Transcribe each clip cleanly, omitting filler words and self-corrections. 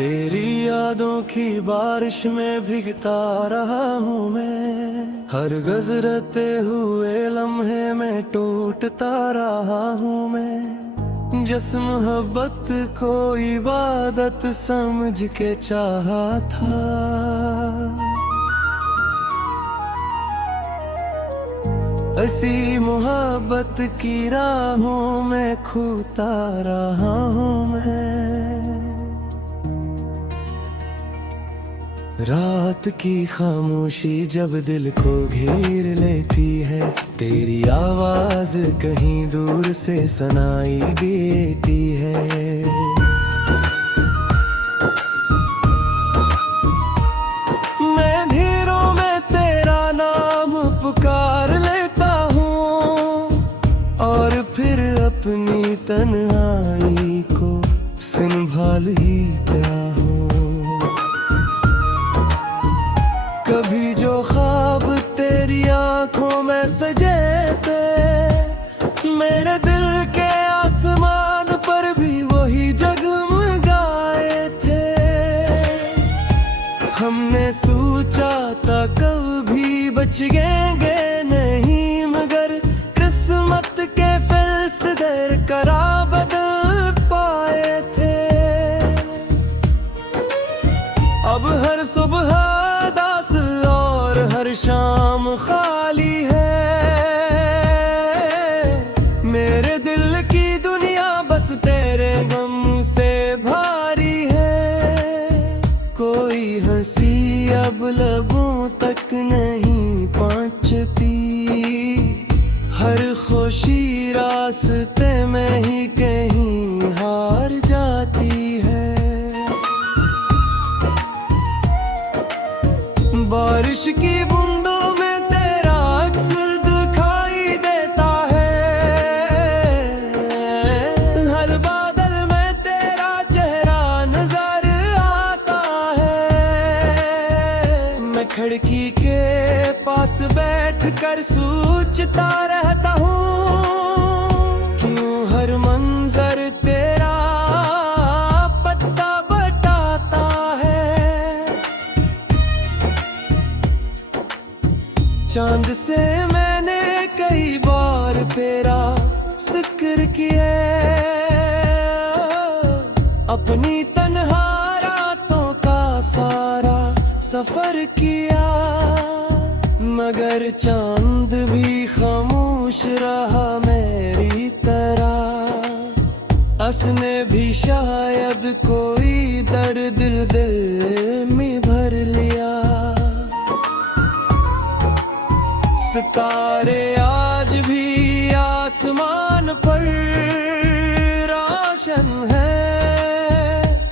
तेरी यादों की बारिश में भीगता रहा हूँ मैं, हर गजरते हुए लम्हे में टूटता रहा हूँ मैं। जिस मोहब्बत को इबादत समझ के चाहा था, ऐसी मोहब्बत की राहों में खूता रहा हूँ मैं। रात की खामोशी जब दिल को घेर लेती है, तेरी आवाज कहीं दूर से सुनाई देती है। मैं धीरों में तेरा नाम पुकार लेता हूँ और फिर अपनी तन्हाई को संभाल ही लेता हूँ। कभी जो ख्वाब तेरी आंखों में सजे थे, मेरे दिल के आसमान पर भी वही जगमगाए थे। हमने सोचा था कभी बचेंगे नहीं, मगर किस्मत के फैसले करा बदल पाए थे। अब हर सुबह हर शाम खाली है, मेरे दिल की दुनिया बस तेरे गम से भारी है। कोई हंसी अब लबों तक नहीं पहुंचती, हर खुशी रास्ते में ही कहीं हार जाती है। बारिश की बूंदों में तेरा अक्स दिखाई देता है, हर बादल में तेरा चेहरा नजर आता है। मैं खिड़की के पास बैठकर सोचता रहता हूँ, क्यों हर मंजर तेरा पत्ता बटाता है। चांद से मैंने कई बार तेरा जिक्र किया, अपनी तन्हा रातों का सारा सफर किया, मगर चांद भी खामोश रहा मेरी तरह। उसने भी शायद कोई दर्द दिल में भर लिया। सितारे आज भी आसमान पर रोशन है,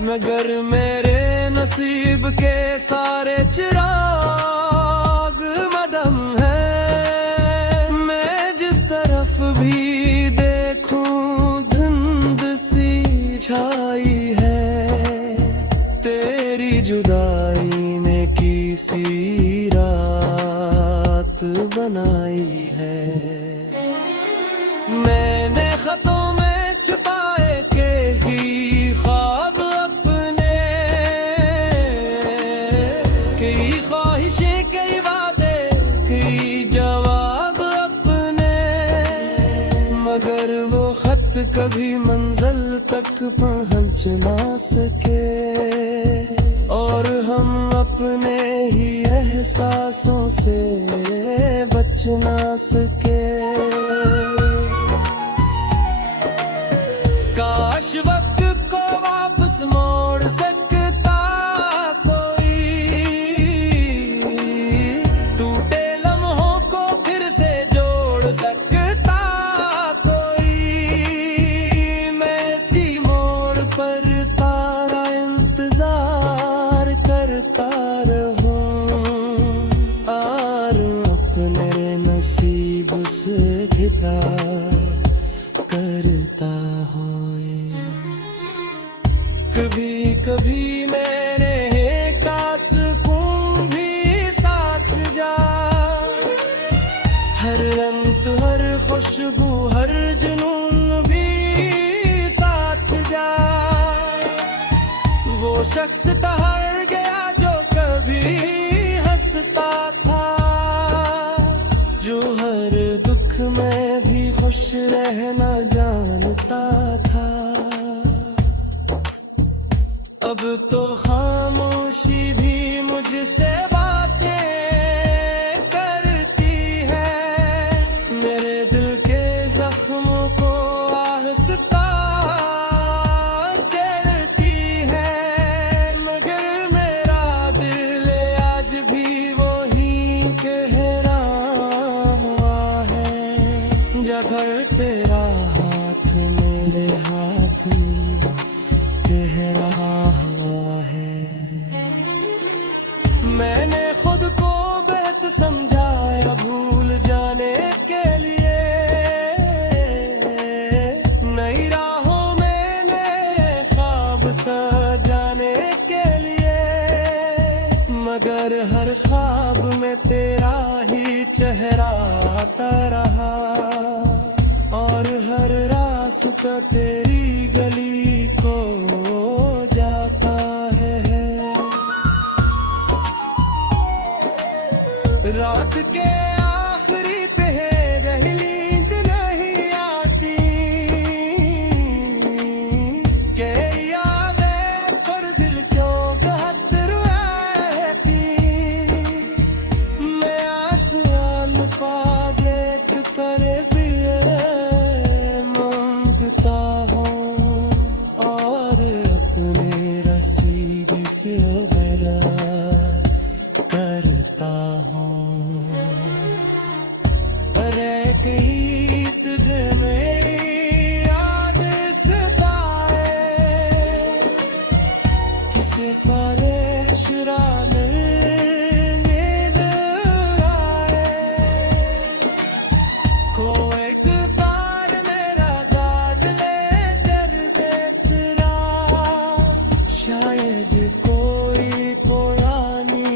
मगर मेरे नसीब के सारे चिराग मदम है। मैं जिस तरफ भी देखूं धुंध सी छाई है, तेरी जुदाई ने किसी रात बनाई है। मैंने खतों में छुपाए के ही ख्वाब अपने, कई ख्वाहिशें कई वादे कई जवाब अपने, मगर वो खत कभी मंजिल तक पहुंच ना सके, और हम अपने ही एहसासों से बच ना सके। काश वक्त को वापस मोड़ सकता कोई, टूटे लम्हों को फिर से जोड़ सकता कोई। मैं इसी मोड़ पर तारा इंतजार करता रहूं, और अपने नसीब खामोश रहना जानता था, अब तो खामोशी भी मुझसे बातें करती है। मेरे दिल के जख्मों को आहिस्ता जड़ती है, मगर मेरा दिल आज भी वही कह रहा है। जगर तेरा हाथ मेरे हाथ में कह रहा है। मैंने खुद को बेहद समझाया भूल जाने के लिए, नई राहों में नए ख्वाब सजाने के लिए, मगर हर ख्वाब में तेरा ही चेहरा आता रहा, और हर रास्ता तेरी गली को जाता है। रात के आखिरी पहर नींद नहीं आती, के यादें पर दिल चौंक रहती। मैं आसमान पा देख कर भी मांगता हूँ, और अपने नसीब से बरार करता हूँ। अरे कहीं तुझे मेरी याद सताए, किसे फारिश राने नींद आए, कोई तार मेरा गाड़ ले दर्द तेरा, शायद कोई पुरानी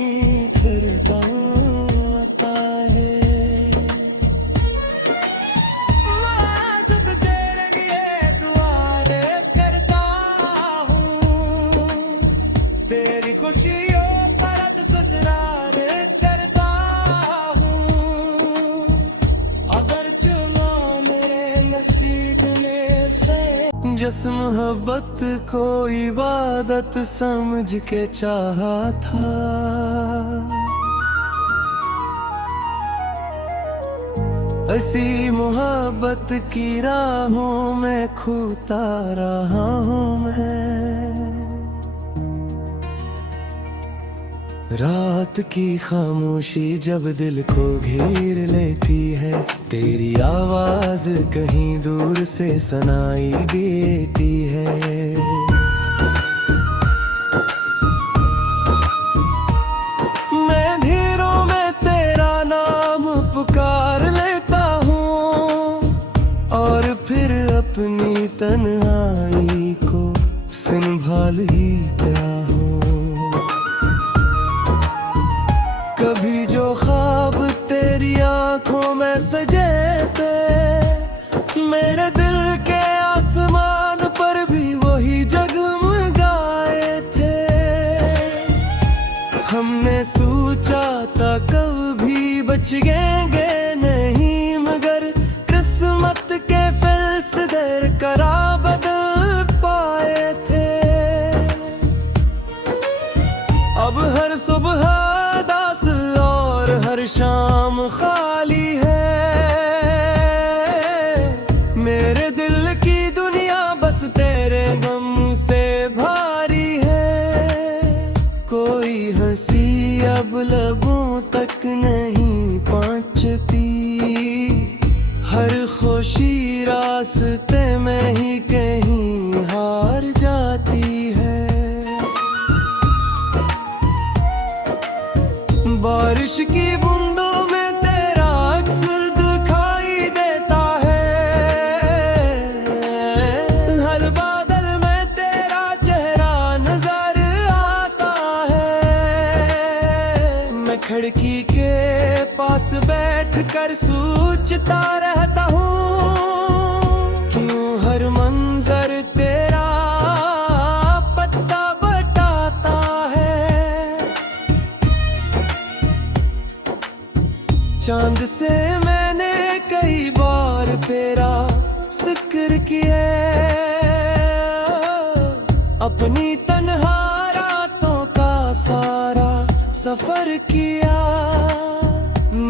आता है। मैं जब तेरे लिए दुआरे करता हूँ, तेरी खुशियों पर ससुराल करता हूँ, अगर चुना मेरे नसीब में से। जिस मोहब्बत को इबादत समझ के चाहा था, ऐसी मोहब्बत की राहों में खूता रहा हूँ मैं। रात की खामोशी जब दिल को घेर लेती है, तेरी आवाज कहीं दूर से सुनाई देती है। मैं धीरों में तेरा नाम पुकार लेता हूँ, और फिर अपनी तन्हाई को संभाल ही क्या हूँ। कभी जो ख्वाब तेरी आंखों में सजे थे, मेरे दिल के आसमान पर भी वही जगमगाए थे। हमने सोचा था कभी बचेंगे नहीं, मगर किस्मत के फैसले करा बदल पाए थे। अब हर सुबह दास और हर शाम खाली है, मेरे दिल की दुनिया बस तेरे गम से भारी है। कोई हंसी अब लबों तक नहीं पहुंचती, हर खुशी रास्ते में ही कहीं हार जाती है। बारिश की बूंदों में तेरा अक्स दिखाई देता है, हर बादल में तेरा चेहरा नजर आता है। मैं खिड़की के पास बैठ कर सोचता रहता हूँ, क्यों हर मंजर तेरा पत्ता बटाता है। चांद से मैंने कई बार तेरा जिक्र किए, अपनी तन्हा रातों का सारा सफर किया,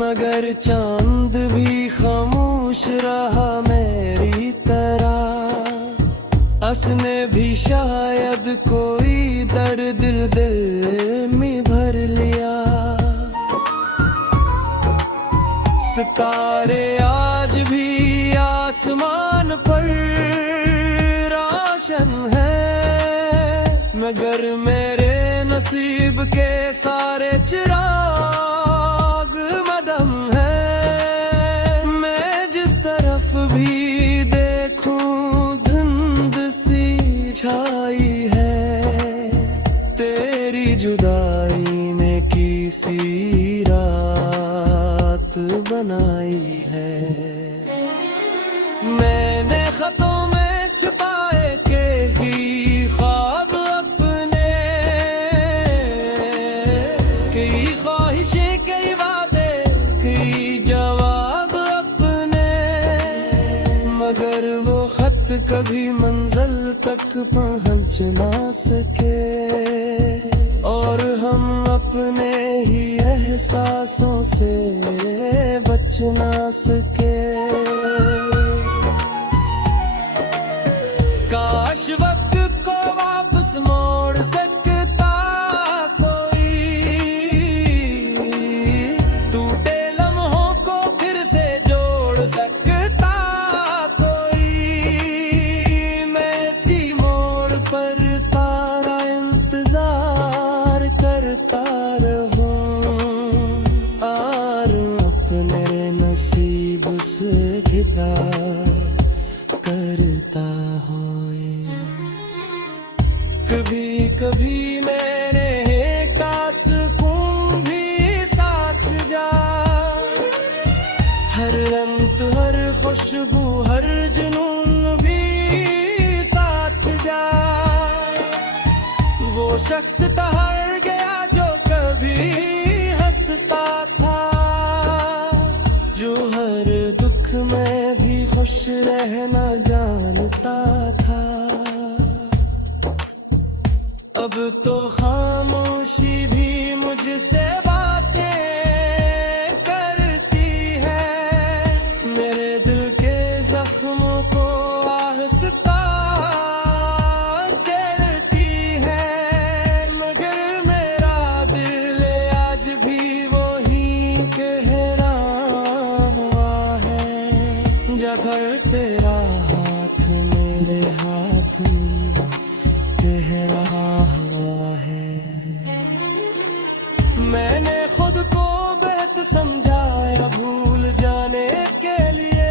मगर चांद भी खामोश रहा मेरी तरह। हंसने भी शायद कोई दर्द दिल में भर लिया। सितारे आज भी आसमान पर रोशन है, मगर मेरे नसीब के सारे चिराग मदम है। मैं जिस तरफ भी देखूं धुंध सी छाई है, तेरी जुदाई ने किसी रात बनाई है। मैंने खतों में छुपाए के ही ख्वाब अपने, कई ख्वाहिशें कई वादे कई जवाब अपने, मगर वो खत कभी मंजिल तक पहुंच ना सके, और हम अपने ही एहसासों से बच ना सके। काश वक्त को वापस मोड़ सकता कोई, टूटे लम्हों को फिर से जोड़ सकता कोई। मैं इसी मोड़ पर तारा इंतजार करता रहूं, और अपने नसीब से घिरा करता होए। कभी कभी मेरे का सुकून भी साथ जा, हर रंग हर खुशबू हर जुनून भी साथ जा। वो शख्स ठहर गया जो कभी हंसता था, जो हर दुख में भी खुश रहना जानता था। अब तो खामोशी भी मुझसे बातें करती है, मेरे दिल के जख्मों को आहिस्ता चढ़ती है, मगर मेरा दिल आज भी वही कह रहा हुआ है। जधर तेरा हाथ मेरे हाथ में कह रहा हुआ है। मैंने खुद को बेहद समझाया भूल जाने के लिए,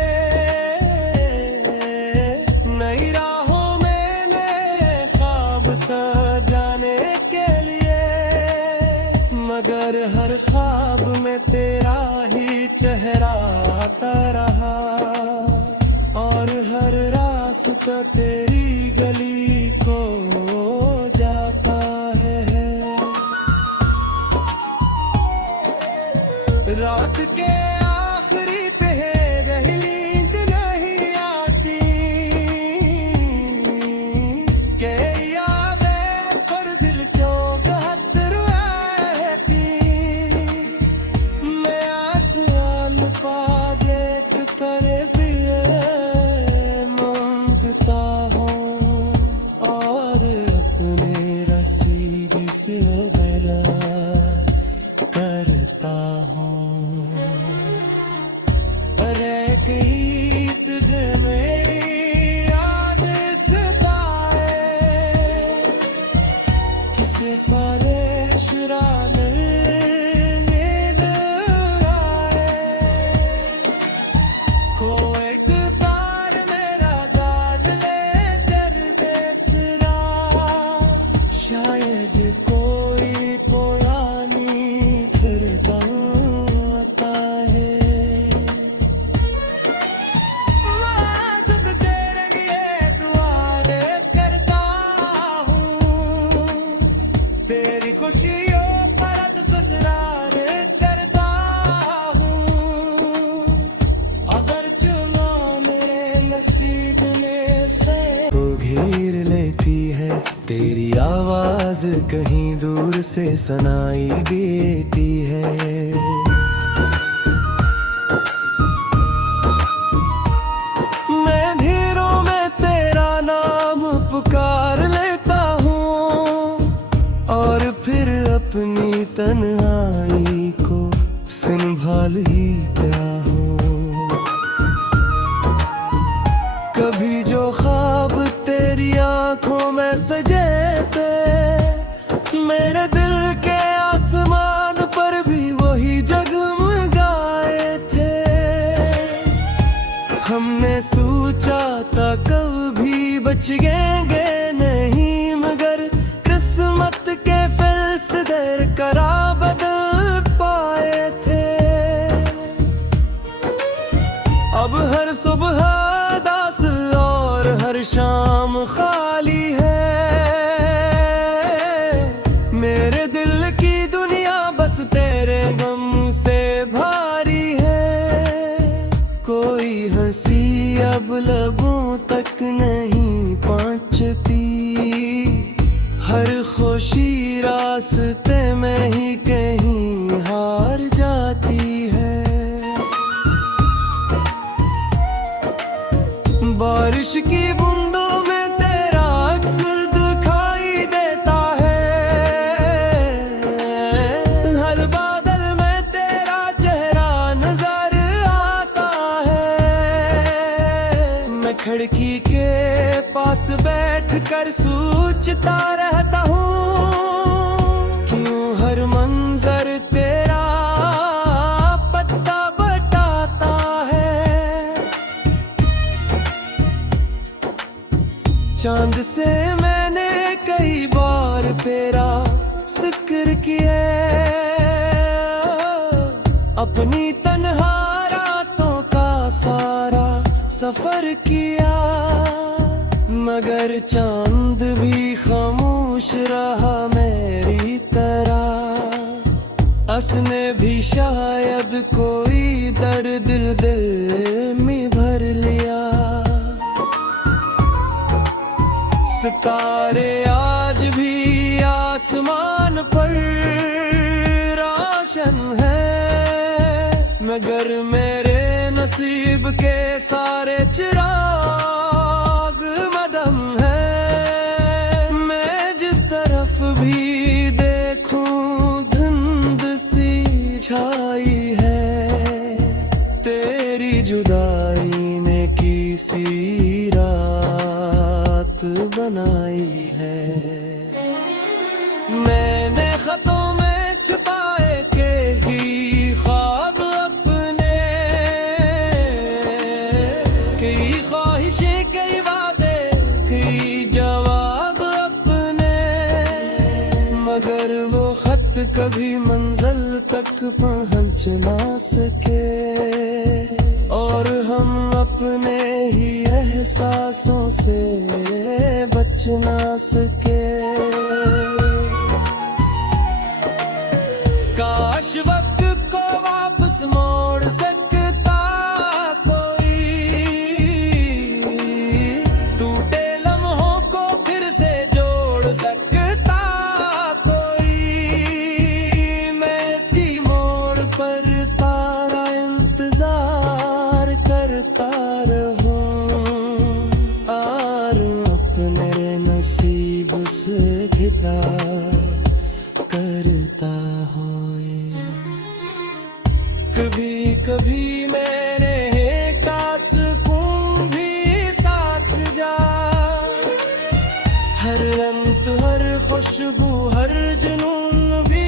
नई राहों में नए ख्वाब सजाने के लिए, मगर हर ख्वाब में तेरा ही चेहरा आता रहा, और हर रास्ता तेरी गली को जाता है। रात के आखिरी पहर नींद नहीं आती, के यादें पर दिल चौंक रहती। मैं आसमान पा देख कर भी मांगता हूँ, और अपने नसीब से बड़ा करता हूँ। कहीं दूर से सुनाई देती है। मैं धीरों में तेरा नाम पुकार लेता हूँ और फिर अपनी तन्हाई को संभाल ही क्या हूँ। कभी जो ख्वाब तेरी आंखों में सजे थे, मेरे दिल के आसमान पर भी वही जगमगाए थे। हमने सोचा था कभी बचेंगे नहीं, मगर किस्मत के फैसले करा बदल पाए थे। अब हर सुबह दास और हर शाम खाली है। मेरे दिल की दुनिया बस तेरे गम से भारी है। कोई हंसी अब लबों तक नहीं पहुंचती, हर खुशी रास्ते में ही कहीं हार जाती है। बारिश की बूंदों में तेरा अक्स दिखाई देता है, हर बादल में तेरा चेहरा नजर आता है। मैं खिड़की के पास बैठ कर सोचता रहता हूँ, क्यों हर मंजर तेरा पत्ता बटाता है। चांद से मैंने कई बार तेरा जिक्र किया, अपनी तन्हा रातों का सारा सफर किया, मगर चांद भी खामोश रहा मेरी तरह। उसने भी शायद कोई दर्द दिल में भर लिया। सितारे आज भी आसमान पर रोशन है, मगर मेरे नसीब के सारे चिराग मदम है। मैं जिस तरफ भी देखूं धुंध सी छाई है, तेरी जुदाई ने किसी रात बनाई है। मैंने खतों में छुपाए के ही ख्वाब अपने, कई ख्वाहिशें कई वादे कई जवाब अपने, मगर वो खत कभी मंजिल तक पहुंच ना सके और हम अपने ही एहसासों से बच ना सके। काश वक्त को वापस मोड़ सकता कोई, टूटे लम्हों को फिर से जोड़ सकता कोई। मैं इसी मोड़ पर तारा इंतजार करता रहूं, नसीब से घिता करता होए। कभी कभी मेरे का सुकून भी साथ जा, हर रंग हर खुशबू हर जुनून भी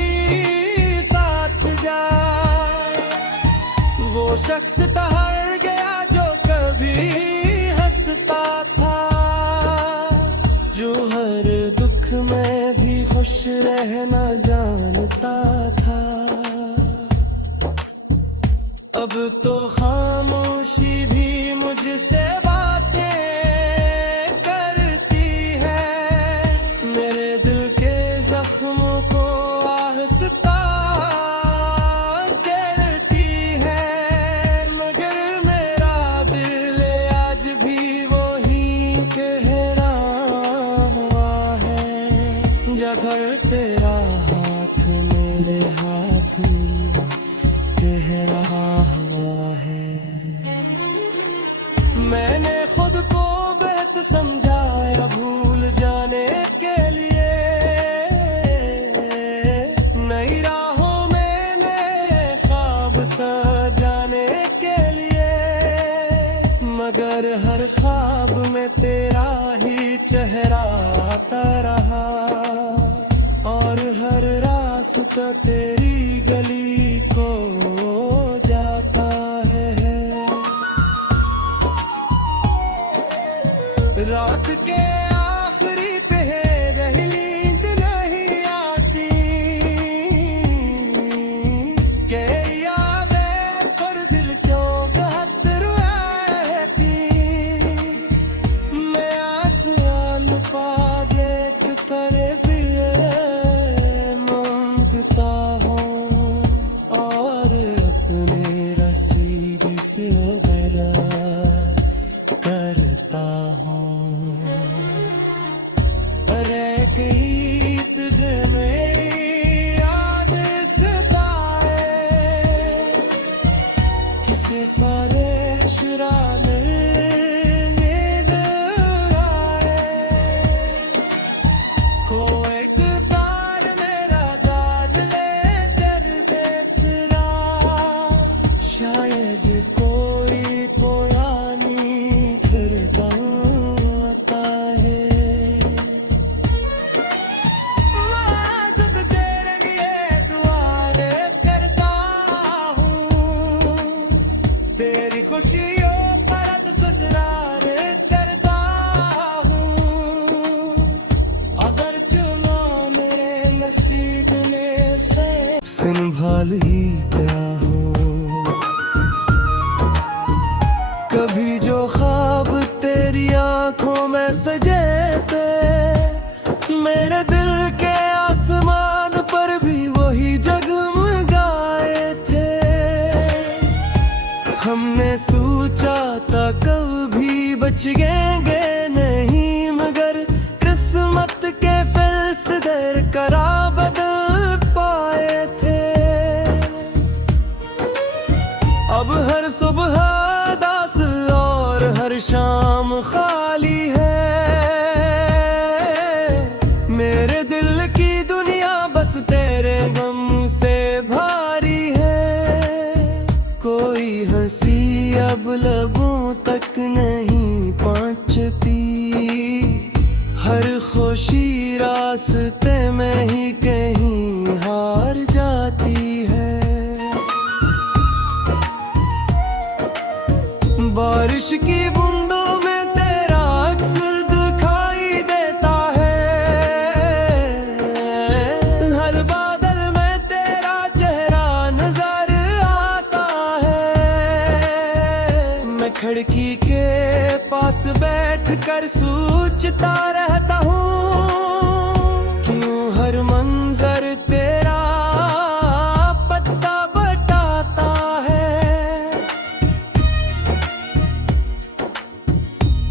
साथ जा। वो शख्स ठहर गया जो कभी हंसता था, जो हर दुख में भी खुश रहना जानता था। अब तो खामोशी भी मुझसे बातें करती है, मेरे दिल के जख्मों को आहिस्ता चढ़ती है, मगर मेरा दिल आज भी वही कह रहा हुआ है। जब तू कह रहा हुआ है। मैंने खुद को बेहद समझाया भूल जाने के लिए, नई राहों में नए ख्वाब सजाने के लिए, मगर हर ख्वाब में तेरा ही चेहरा आता रहा, और हर रास्ता तेरी गली को जाता है। रात के आखिरी पहर नींद नहीं आती, के यावे पर दिल चौंक रहती। मैं आसमान पा देख कर भी मांगता हूँ, और अपने नसीब से भला करता हूँ। अरे कहीं तुझे मेरी याद सताए, किसी फरेशरा में नींद आए, कोई एक तार मेरा काट ले कर बेतरा, शायद कोई पुरानी खिरदा आता है। मैं जब तेरे लिए दुआएं करता हूँ, तेरी खुशियों पर ससुराल करता हूँ, अगर चुना मेरे नसीब में से संभाल ही क्या हो। कभी जो ख्वाब तेरी आंखों में सजे थे, मेरे दिल के आसमान पर भी वही जगमगाए थे। हमने सोचा था कभी बचेंगे नहीं, मगर किस्मत के फैसले करा बदल पाए थे। अब हर सुबह दास और हर शाम खाली है, मेरे दिल की दुनिया बस तेरे गम से भारी है। कोई हंसी अब लबों तक नहीं पहुंचती, हर खुशी रास्ते में ही कहीं हार जाती है। बारिश की बूंदों में तेरा अक्स दिखाई देता है, हर बादल में तेरा चेहरा नजर आता है। मैं खिड़की के पास बैठ कर सोचता रहता हूँ, क्यों हर मंजर तेरा पत्ता बटाता है।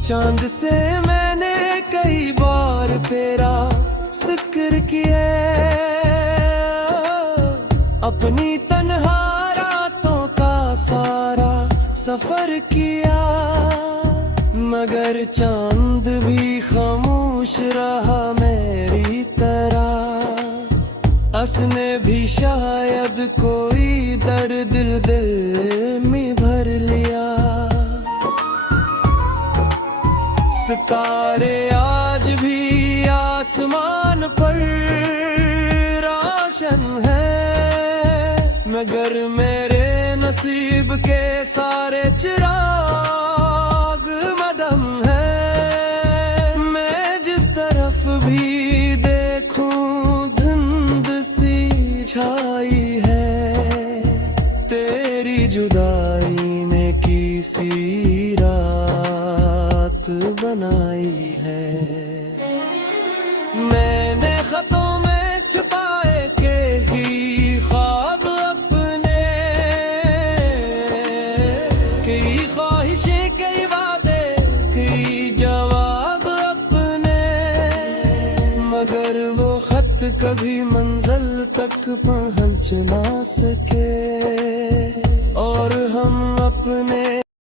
चांद से मैंने कई बार तेरा जिक्र किया, अपनी तन्हा रातों का सारा सफर किया, मगर चांद भी खामोश रहा मेरी तरह। उसने भी शायद कोई दर्द दिल में भर लिया। सितारे आज भी आसमान पर रोशन है, मगर मेरे नसीब के सारे चिराग मदम है। मैं जिस तरफ भी देखूं धुंध सी छाई है, तेरी जुदाई ने किसी रात बनाई है। मैंने खतों में छुपाए के ही ख्वाब अपने, कई ख्वाहिशें कई वादे कई जवाब अपने, मगर वो खत कभी मंजिल तक पहुंच ना सके और हम अपने